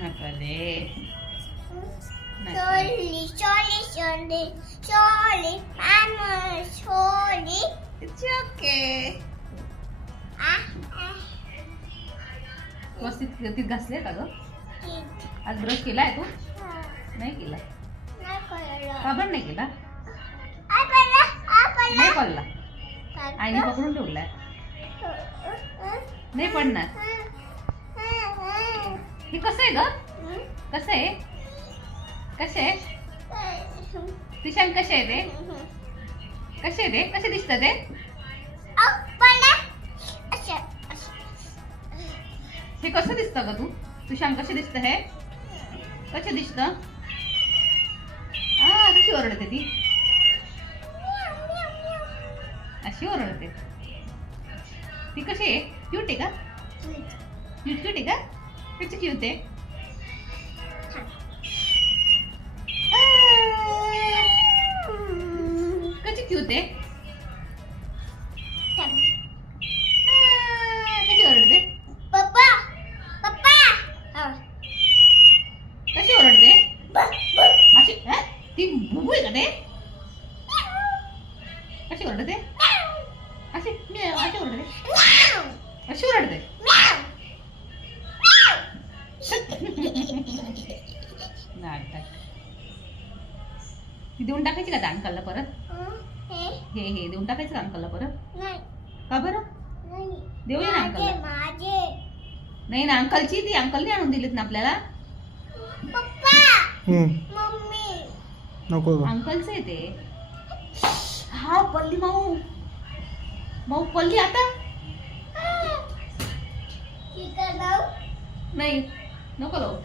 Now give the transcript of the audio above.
नकले Sorry, sorry, sorry, sorry, I'm sorry. It's okay. व्यवस्थित ती घासले का ग? आज ब्रश केलाय तू? नाही केला. का बरं नाही केला? नाही पडला. आईने पकडून ठेवलाय. नाही पडणार. हे कसं आहे ग? कसं आहे? कसे आहे? तिशान कसे आहे ते? कसे आहे ते? कसे दिसतं ते? हे कसं दिसतं ग तू? तुशान कसे दिसतं हे? कसे दिसतं? कशी ओरडते ती? अशी ओरडते. ती कशी आहे? क्यूट आहे का? क्यूट आहे का? कशी क्यूट आहे? कशी क्यूट आहे? कशी ओरडते? कशी ओरडते? अशी ती बुबू आहे का ते? कशी ओरडते? अशी अशी ओरडते? अशी ओरडते? नाटक. ती देऊन टाकायची का त्या अंकलला परत? हे देऊन टाकायचं का अंकलला परत? का बरं? देऊया ना अंकलला. नाही ना, अंकलची ती अंकलने आणून दिलीत ना आपल्याला. नको ग. अंकलचं आहे ते. हा पल्ली माऊ. माऊ पल्ली आता. नाही नको लावू.